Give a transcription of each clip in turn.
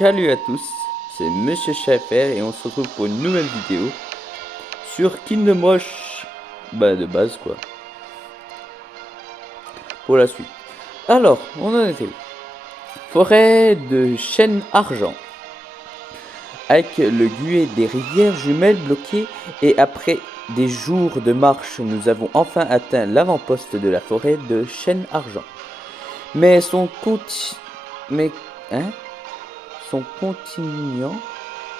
Salut à tous, c'est Monsieur Schaffer et on se retrouve pour une nouvelle vidéo sur Kingdom Rush, de base quoi, pour la suite. Alors, on en était où? Forêt de chêne argent, avec le guet des rivières jumelles bloquées, et après des jours de marche, nous avons enfin atteint l'avant-poste de la forêt de chêne argent. Mais son continent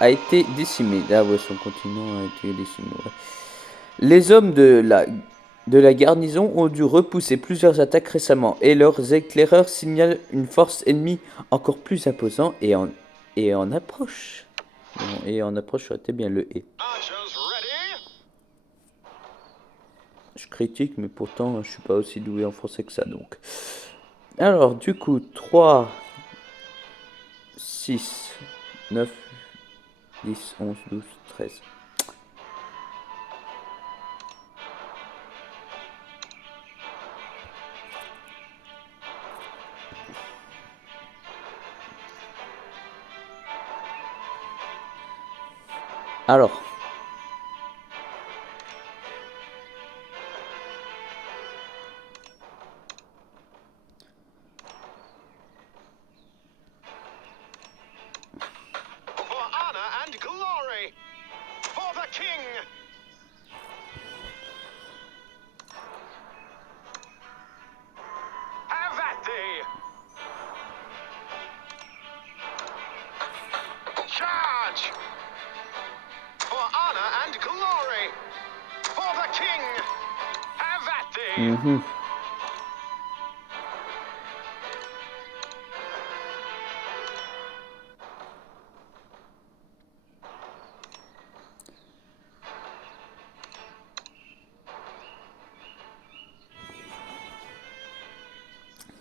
a été décimé. Ah ouais, son continent a été décimé, ouais. Les hommes de la garnison ont dû repousser plusieurs attaques récemment, et leurs éclaireurs signalent une force ennemie encore plus imposante et en approche. Non, et en approche, ça aurait été bien le et. Je critique, mais pourtant, je suis pas aussi doué en français que ça, donc. Alors, du coup, 3, 6, 9, 10, 11, 12, 13. Alors,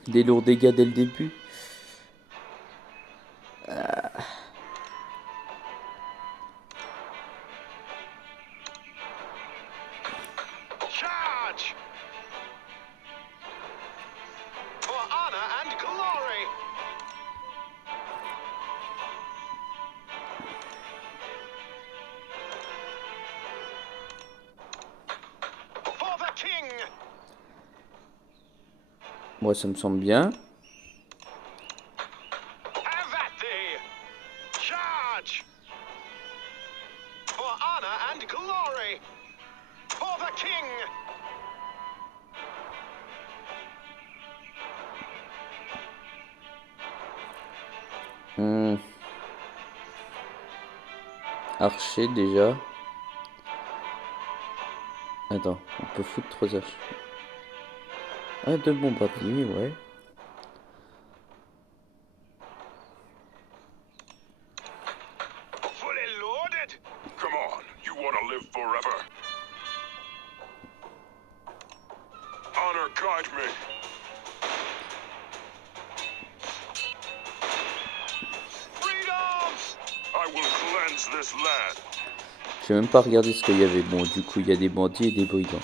des lourds dégâts dès le début. Moi, ça me semble bien. Archer déjà. Attends, on peut foutre 3 archers. Ah, 2 bombardiers, ouais. J'ai même pas regardé ce qu'il y avait. Bon, du coup, il y a des bandits et des brigands.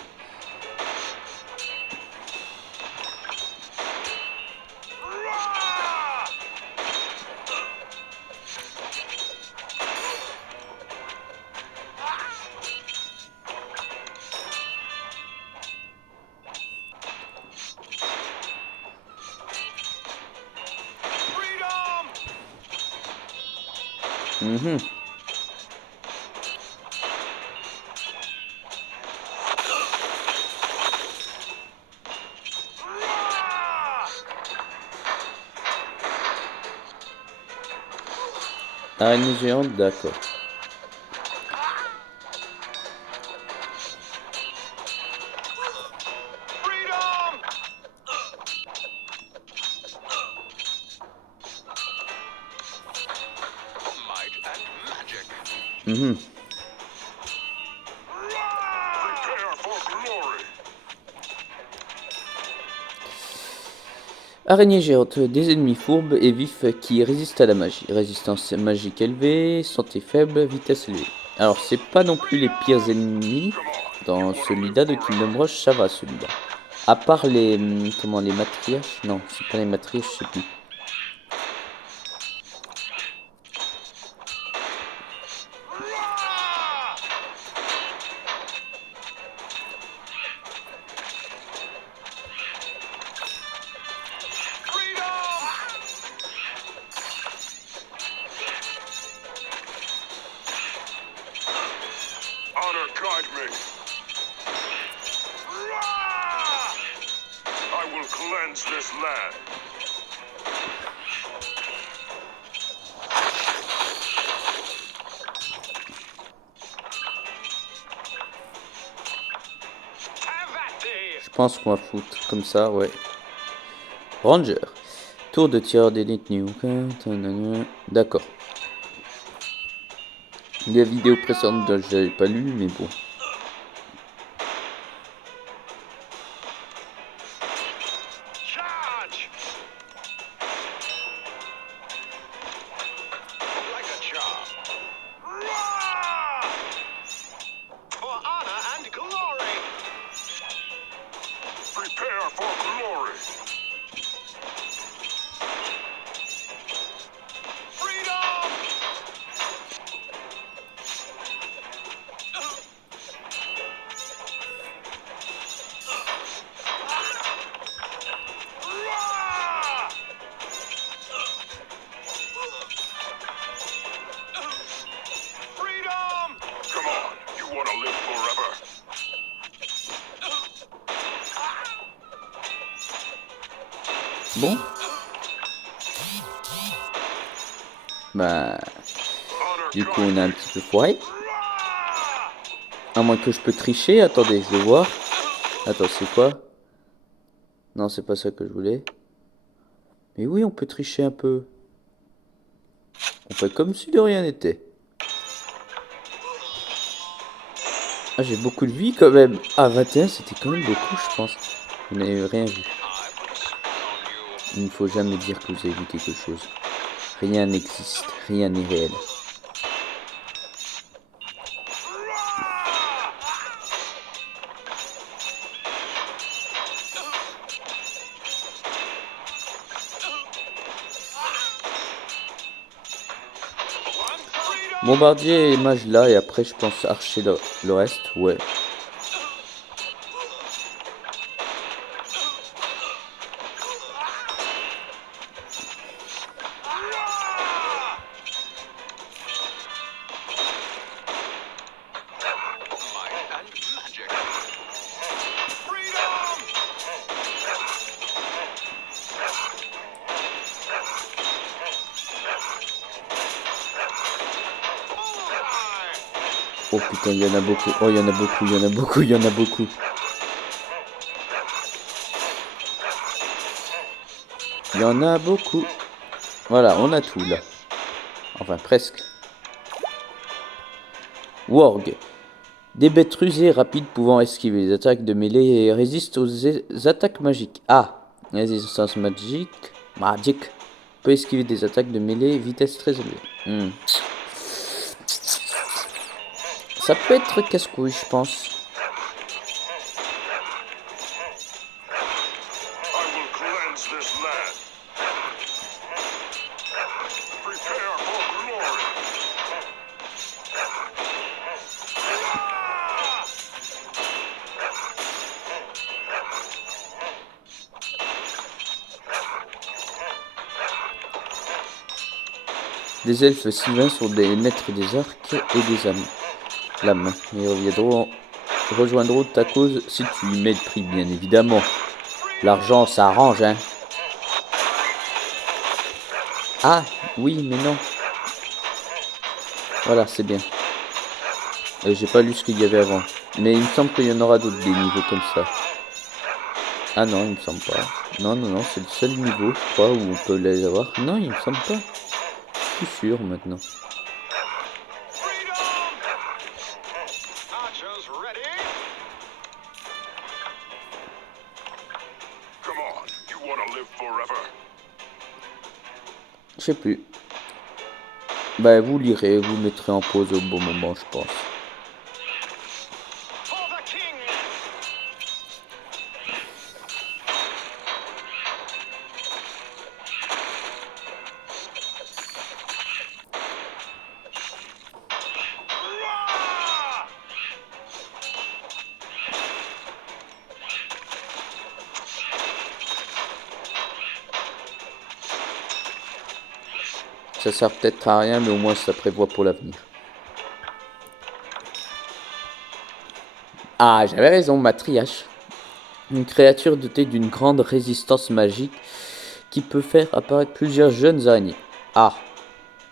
Araignée géante, d'accord. Araignée géante, des ennemis fourbes et vifs qui résistent à la magie. Résistance magique élevée, santé faible, vitesse élevée. Alors, c'est pas non plus les pires ennemis dans celui-là de Kingdom Rush, ça va celui-là. À part les. Comment, les matriarches? Non, c'est pas les matriarches, je sais plus. Je pense qu'on va foutre comme ça, ouais. Ranger. Tour de tireur d'élite new. D'accord. Les vidéos précédentes, j'avais pas lu, mais bon. Bon. Bah. Du coup, on a un petit peu foiré. À moins que je peux tricher. Attendez, je vais voir. Attends, c'est quoi? Non, c'est pas ça que je voulais. Mais oui, on peut tricher un peu. On fait comme si de rien n'était. Ah, j'ai beaucoup de vie quand même. Ah, 21, c'était quand même beaucoup, je pense. Vous n'avez rien vu. Il ne faut jamais dire que vous avez vu quelque chose. Rien n'existe, rien n'est réel. Bombardier et mage là, et après je pense archer le reste, ouais. Oh putain, il y en a beaucoup. Oh, il y en a beaucoup, il y en a beaucoup, il y en a beaucoup. Il y en a beaucoup. Voilà, on a tout là. Enfin, presque. Worg. Des bêtes rusées et rapides pouvant esquiver les attaques de mêlée et résistent aux attaques magiques. Ah, résistance magique. Magique. Peut esquiver des attaques de mêlée vitesse très élevée. Ça peut être casse-couille, je pense. Les elfes sylvains sont des maîtres des arcs et des lames. Ils rejoindront ta cause si tu y mets le prix, bien évidemment. L'argent, ça arrange, hein. Ah, oui, mais non. Voilà, c'est bien. J'ai pas lu ce qu'il y avait avant. Mais il me semble qu'il y en aura d'autres, des niveaux comme ça. Ah non, il me semble pas. Non, non, non, c'est le seul niveau, je crois, où on peut les avoir. Non, il me semble pas. Je suis sûr, maintenant. Je sais plus. Bah, vous lirez, vous mettrez en pause au bon moment, je pense. Ça sert peut-être à rien, mais au moins ça prévoit pour l'avenir. Ah, j'avais raison, matriarche. Une créature dotée d'une grande résistance magique qui peut faire apparaître plusieurs jeunes araignées. Ah,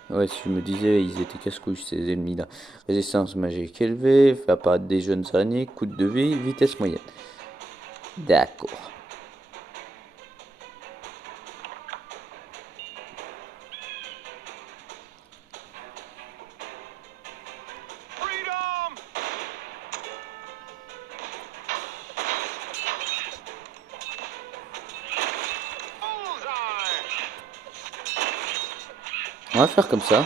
ouais, si je me disais, ils étaient casse-couilles ces ennemis-là. Résistance magique élevée, fait apparaître des jeunes araignées, coût de vie, vitesse moyenne. D'accord. On va faire comme ça.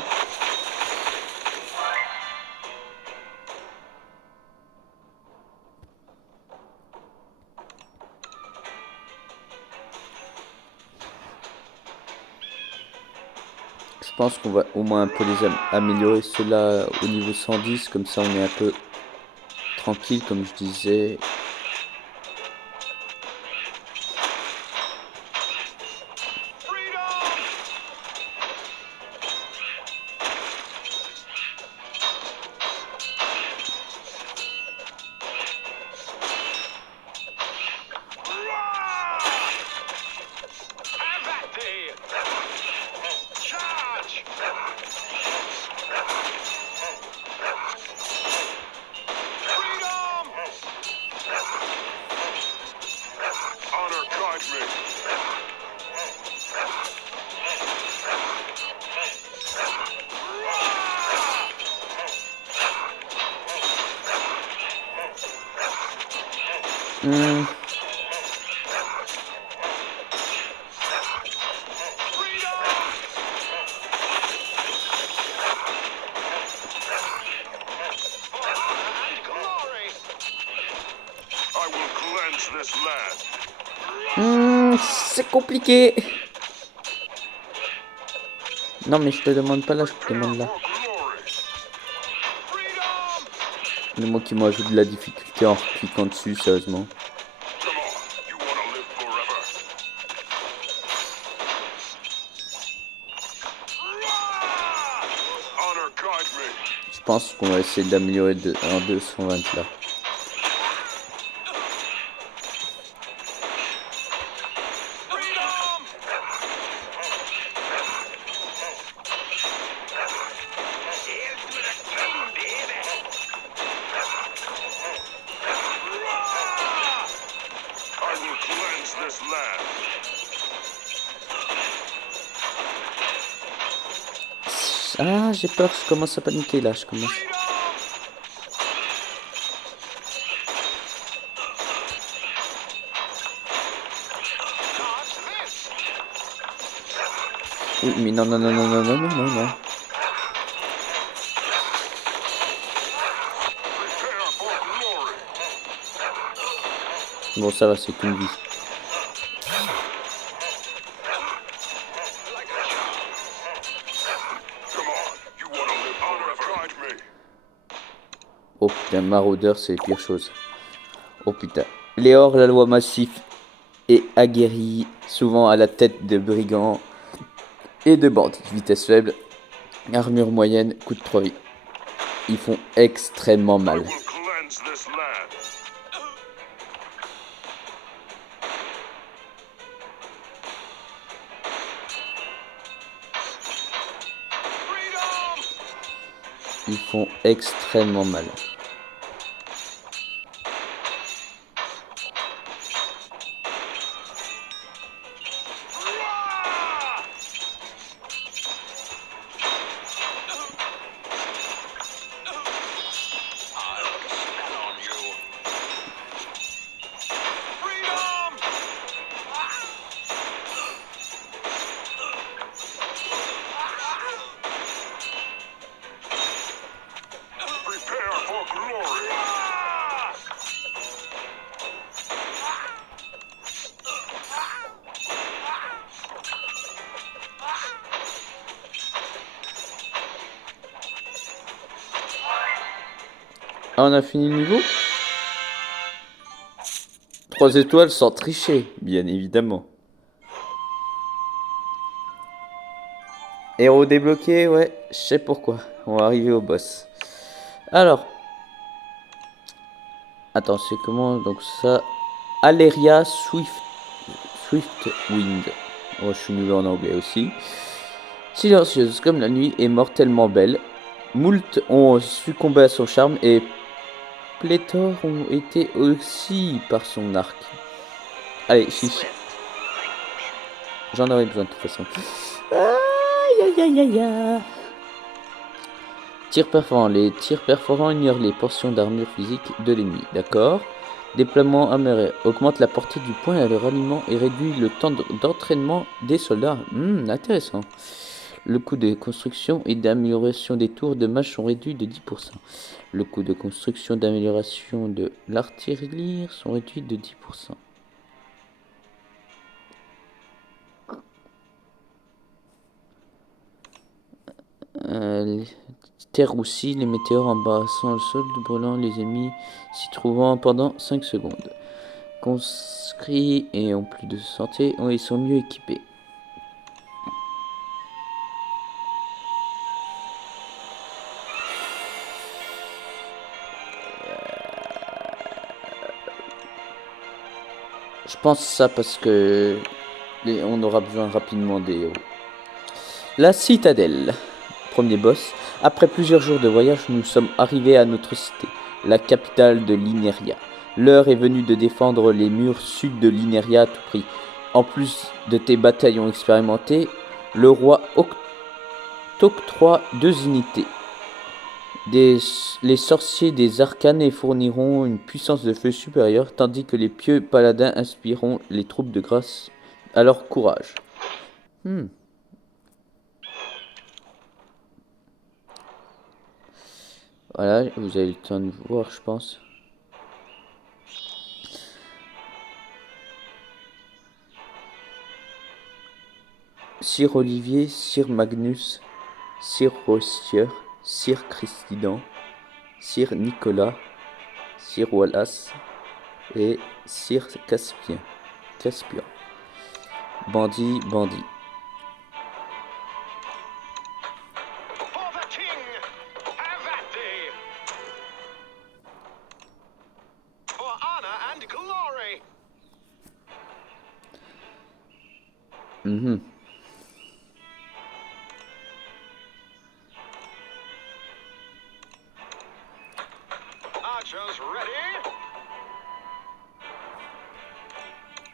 Je pense qu'on va au moins un peu les améliorer ceux-là au niveau 110, comme ça on est un peu tranquille comme je disais. C'est compliqué. Non mais je te demande pas là, je te demande là. Le mot qui m'ajoute de la difficulté en cliquant dessus, sérieusement. Je pense qu'on va essayer d'améliorer en 220 là. Ah, j'ai peur, je commence à paniquer là, je commence. Oui, mais non, non, non, non, non, non, non, non, non. Bon, ça va, c'est qu'une vie. Oh putain, maraudeur, c'est les pires choses. Oh putain. Léor, la loi massif, est aguerri, souvent à la tête de brigands et de bandits. Vitesse faible, armure moyenne, coup de 3 vies. Ils font extrêmement mal. Ils font extrêmement mal. Ah, on a fini le niveau? 3 étoiles sans tricher, bien évidemment. Héros débloqué, ouais, je sais pourquoi. On va arriver au boss. Alors. Attends, c'est comment? Donc ça. Aleria Swiftwind. Oh, je suis nul en anglais aussi. Silencieuse comme la nuit et mortellement belle. Moult ont succombé à son charme et pléthore ont été aussi par son arc. Allez, chiche. J'en aurais besoin de toute façon. Aïe aïe aïe aïe aïe. Tir perforant. Les tirs perforants ignorent les portions d'armure physique de l'ennemi. D'accord. Déploiement amélioré. Augmente la portée du point et le ralliement et réduit le temps d'entraînement des soldats. Intéressant. Le coût de construction et d'amélioration des tours de mage sont réduits de 10%. Le coût de construction et d'amélioration de l'artillerie sont réduits de 10%. Terre roussie, les météores embarrassant le sol, brûlant les ennemis s'y trouvant pendant 5 secondes. Conscrits et ont plus de santé, ils sont mieux équipés. Je pense ça parce que on aura besoin rapidement des héros. La citadelle. Premier boss. Après plusieurs jours de voyage, nous sommes arrivés à notre cité, la capitale de l'Ineria. L'heure est venue de défendre les murs sud de l'Ineria à tout prix. En plus de tes bataillons expérimentés, le roi t'octroie 2 unités. Les sorciers des arcanes fourniront une puissance de feu supérieure, tandis que les pieux paladins inspireront les troupes de grâce à leur courage. Voilà, vous avez le temps de voir, je pense. Sir Olivier, Sir Magnus, Sir Rostier, Sir Christidan, Sir Nicolas, Sir Wallace et Sir Caspian. Bandit. Archers ready.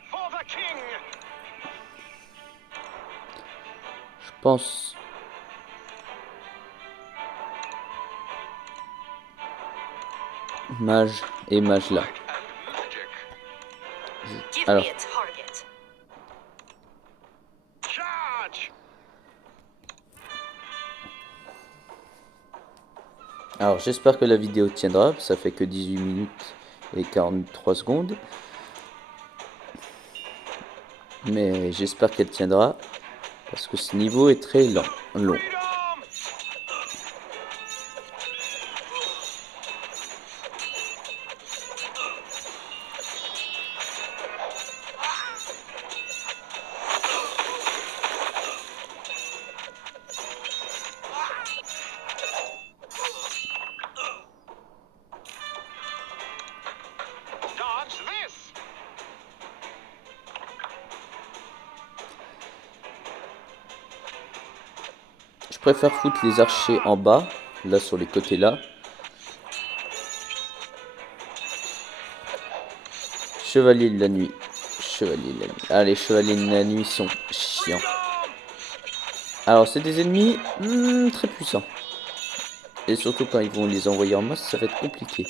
For the king. Je pense. Mage et mage là. Alors. Alors j'espère que la vidéo tiendra, ça fait que 18 minutes et 43 secondes. Mais j'espère qu'elle tiendra, parce que ce niveau est très long. Je préfère foutre les archers en bas, là sur les côtés là. Chevalier de la nuit. Allez, chevaliers de la nuit sont chiants. Alors c'est des ennemis très puissants. Et surtout quand ils vont les envoyer en masse, ça va être compliqué.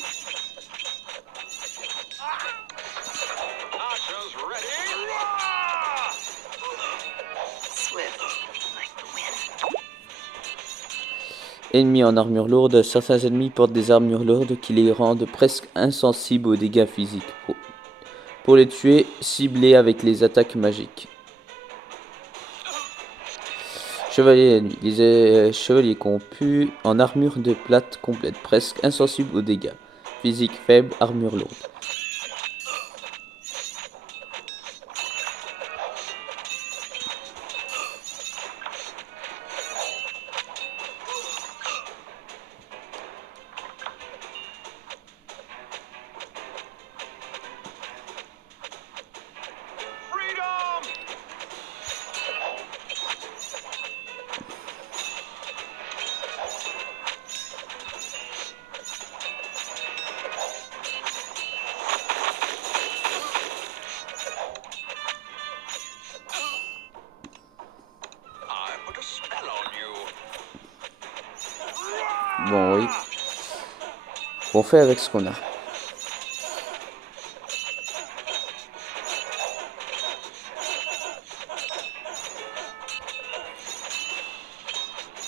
Ennemis en armure lourde, certains ennemis portent des armures lourdes qui les rendent presque insensibles aux dégâts physiques. Pour les tuer, ciblez avec les attaques magiques. Chevalier de nuit. Les chevaliers corrompus en armure de plate complète, presque insensibles aux dégâts. Physique faible, armure lourde. Bon, oui. On fait avec ce qu'on a.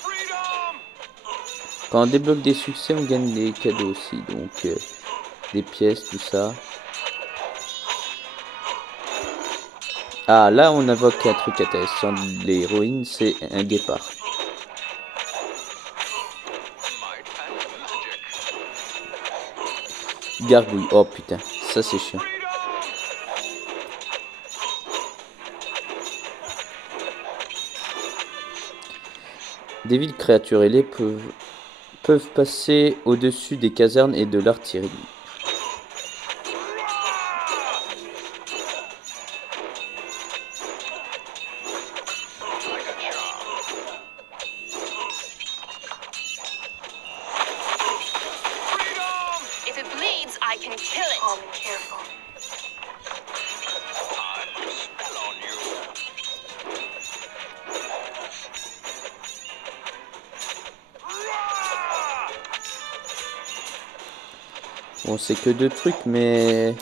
Freedom! Quand on débloque des succès, on gagne des cadeaux aussi. Donc, des pièces, tout ça. Ah, là, on invoque un truc intéressant. L'héroïne, c'est un guépard. Might and magic. Gargouille. Oh putain, ça c'est chiant. Freedom! Des villes créatures ailées peuvent passer au-dessus des casernes et de l'artillerie. Like a charm. Freedom! If it bleeds, I can kill it. Calm and careful. Time to spell on you. Roar! Bon, c'est que deux trucs, mais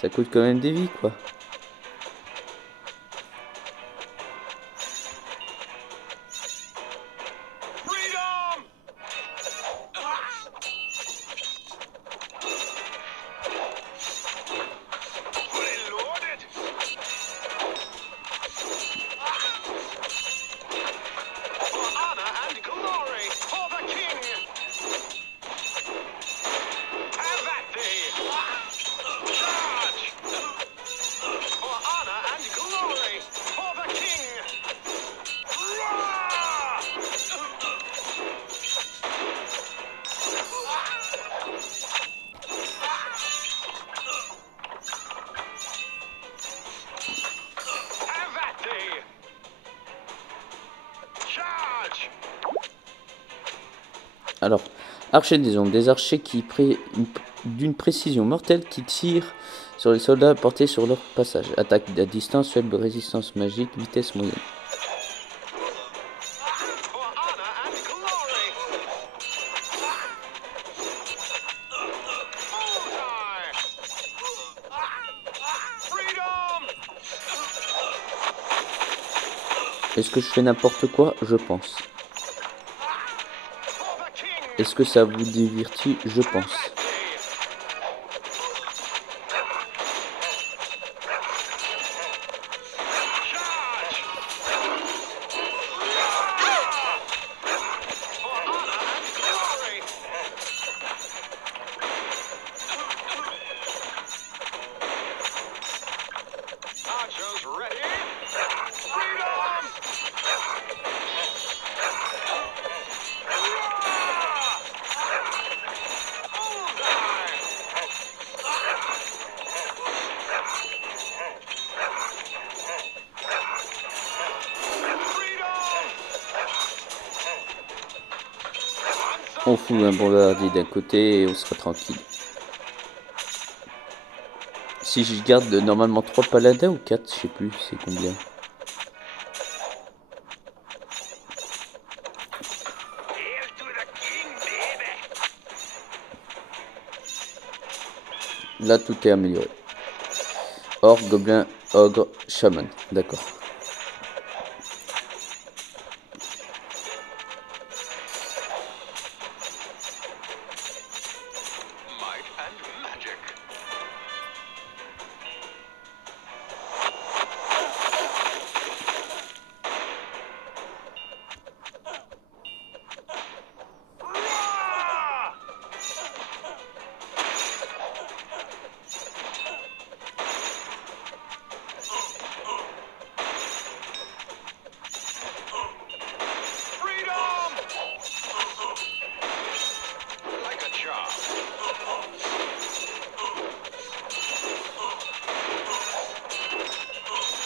ça coûte quand même des vies, quoi. Freedom! Fully loaded. For honor and glory, for the king. Have at thee. Charge! For honor and glory, for the king. Roar! Have at thee! Charge! Alors, archers des ombres, des archers d'une précision mortelle qui tirent sur les soldats portés sur leur passage. Attaque à distance, faible résistance magique, vitesse moyenne. For honor and glory! Bullseye! Freedom! Est-ce que je fais n'importe quoi? Je pense. For the king! Est-ce que ça vous divertit? Je pense. At thee! Charge! For honor and glory! Archers ready! Freedom! On fout un bombardier d'un côté et on sera tranquille. Si je garde normalement 3 paladins ou 4, je sais plus, c'est combien. Hail to the king, baby! Là, tout est amélioré. Orc, gobelin, ogre, chaman. D'accord. Might and magic. Roar! Freedom! Like a charm.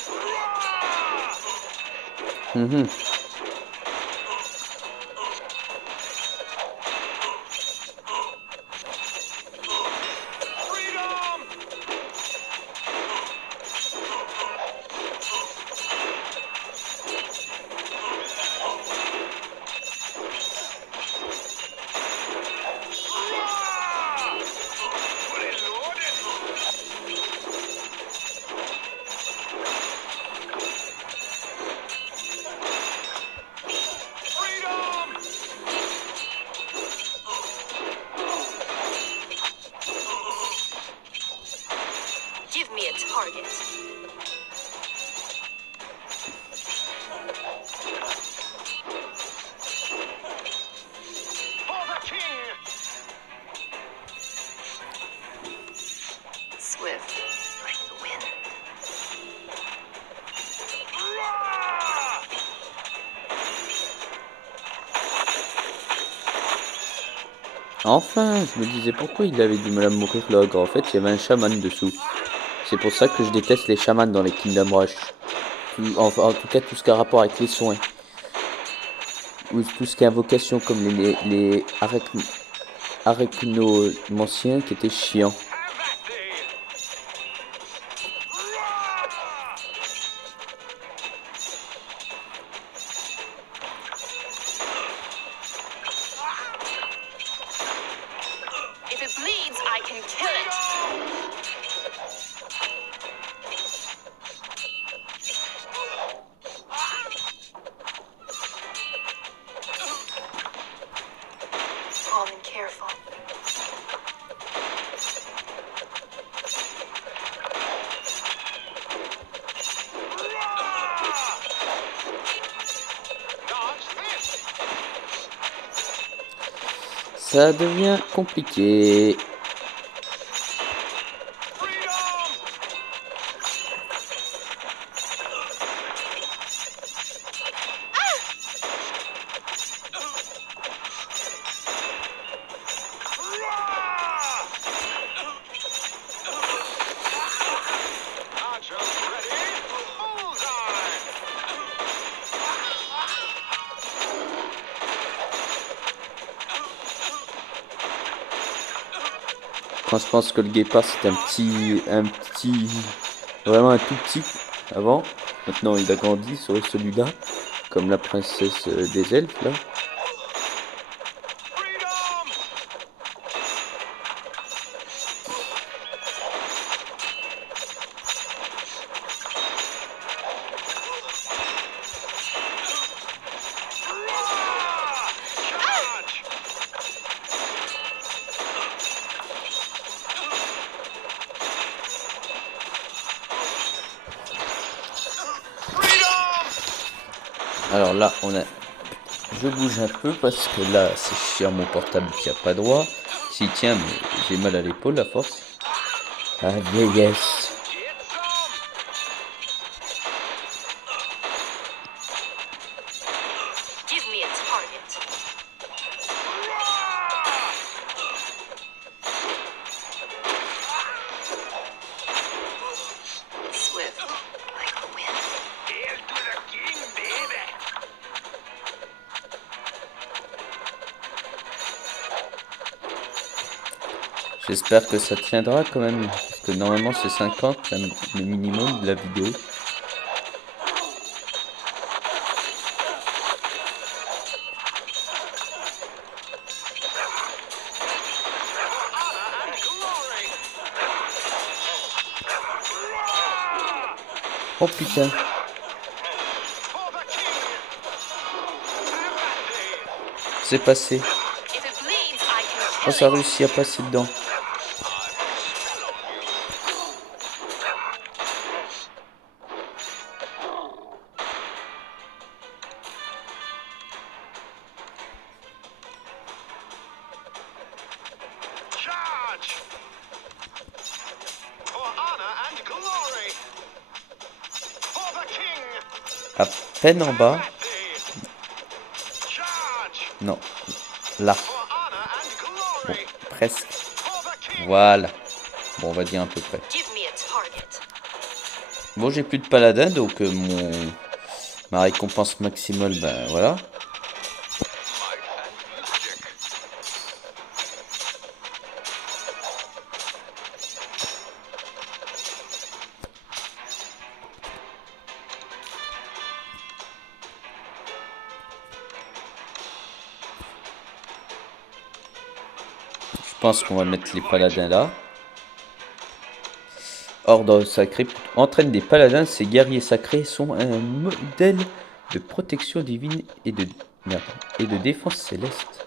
Roar! Mhm. Freedom! me a target. For the king. Swift, like the wind. Roar! Enfin, je me disais pourquoi il avait du mal à mourir l'ogre. En fait, il y avait un chaman dessous. C'est pour ça que je déteste les chamans dans les Kingdom Rush. Enfin, en tout cas, tout ce qui a rapport avec les soins. Ou tout ce qui est invocation, comme les arachnomanciens qui étaient chiants. Have that thee. Roar! If it bleeds, I can kill it. Calm and careful. Dodge this. Ça devient compliqué. Freedom. Roar! Archers ready. Bullseye. Quand je pense que le guépard c'était vraiment un tout petit avant. Maintenant il a grandi sur celui-là, comme la princesse des elfes là. Freedom. Roar! Charge. Freedom. Alors là je bouge un peu parce que là c'est chiant mon portable qui a pas droit. S'il tient, mais j'ai mal à l'épaule à force. Ah vieillesse. Get some. Give me a target. Roar! Swift, like the wind. Hail to the king, baby. J'espère que ça tiendra quand même. Parce que normalement c'est 50 le minimum de la vidéo. Honor and glory. Roar! Oh putain, For the king. Have that thee. c'est passé. If it bleeds, I can Oh, kill ça a it. réussi à passer dedans. Charge! For honor and glory! For the king! À peine en bas. That thee! Charge! Non, là, For honor and glory! presque. For the king! Voilà. Bon, on va dire à peu près. Give me a target. Bon, j'ai plus de paladin, donc ma récompense maximale, ben voilà. Might and magic! Je pense qu'on va mettre les paladins là. Ordre sacré entraîne des paladins. Ces guerriers sacrés sont un modèle de protection divine merde, et de défense céleste.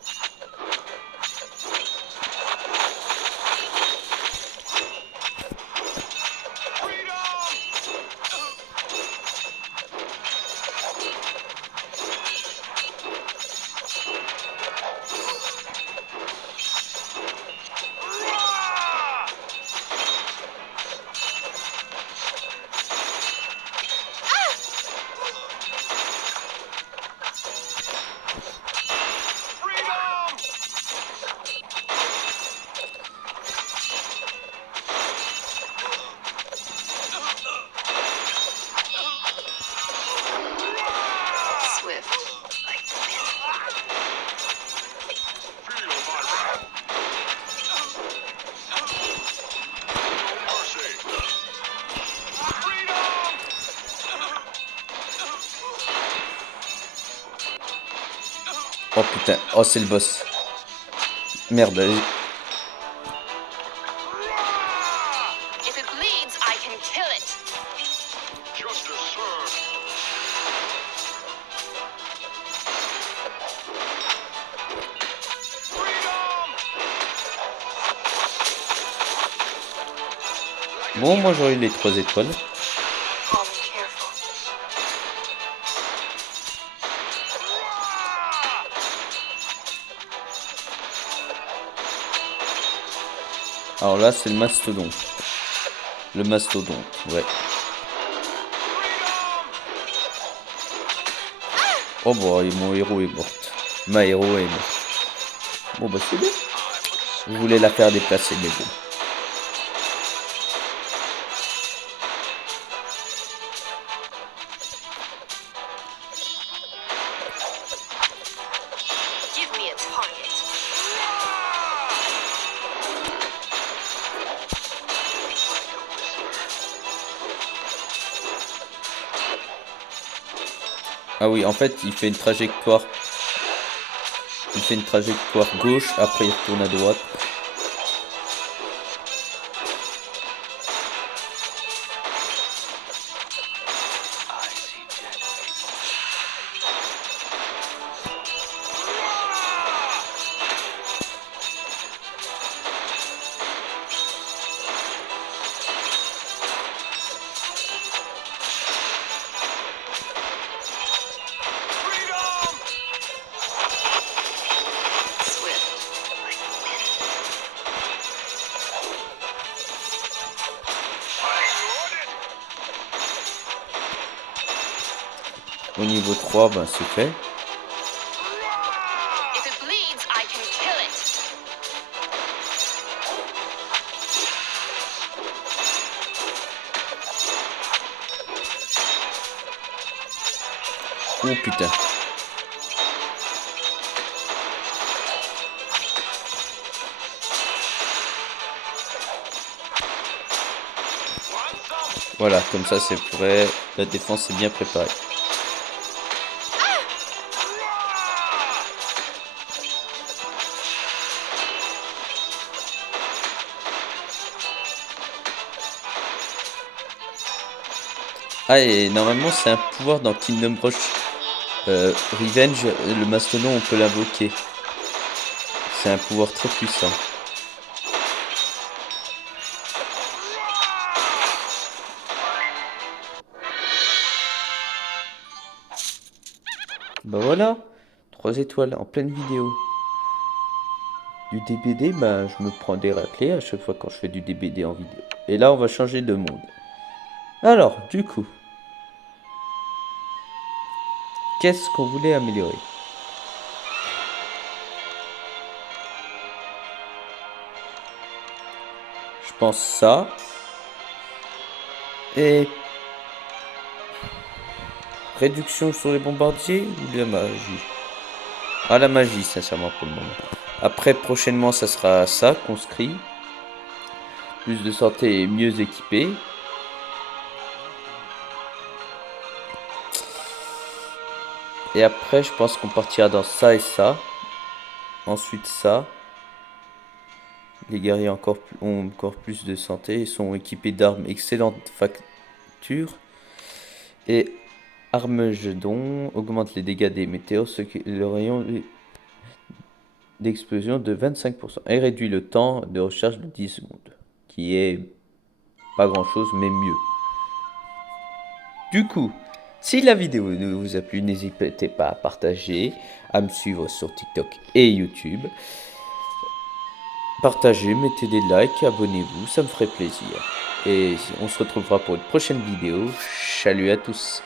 putain. Oh, c'est le boss. Merde. If it bleeds, I can kill it. Justice served. Freedom! Bon, moi j'aurais eu les 3 étoiles. Oh, careful. Alors là, c'est le mastodonte. Le mastodonte, ouais. Oh bah, mon héros est morte. Ma héros est morte. Bon bah c'est bien. Je voulais la faire déplacer, mais bon. Give me a target. Ah oui, en fait, il fait une trajectoire. Il fait une trajectoire gauche, après il retourne à droite. Swift. Like Au niveau 3, ben c'est fait. If it bleeds, I can kill it. Oh putain. Voilà, comme ça c'est prêt. La défense est bien préparée. Ah, et normalement c'est un pouvoir dans Kingdom Rush Revenge, le mastodon on peut l'invoquer. C'est un pouvoir très puissant. Bah voilà, 3 étoiles en pleine vidéo. Du DBD, bah je me prends des raclés à chaque fois quand je fais du DBD en vidéo. Et là on va changer de monde. Alors, du coup, qu'est-ce qu'on voulait améliorer? Je pense ça. Et réduction sur les bombardiers ou la magie? Ah, la magie, sincèrement, pour le moment. Après, prochainement, ça sera ça, conscrit. Plus de santé et mieux équipé. Et après, je pense qu'on partira dans ça et ça. Ensuite, ça. Les guerriers ont encore plus de santé et sont équipés d'armes excellente facture. Et Armageddon augmente les dégâts des météores, ce qui le rayon d'explosion de 25%. Et réduit le temps de recharge de 10 secondes. Qui est pas grand chose, mais mieux. Du coup, si la vidéo vous a plu, n'hésitez pas à partager, à me suivre sur TikTok et YouTube. Partagez, mettez des likes, abonnez-vous, ça me ferait plaisir. Et on se retrouvera pour une prochaine vidéo. Salut à tous!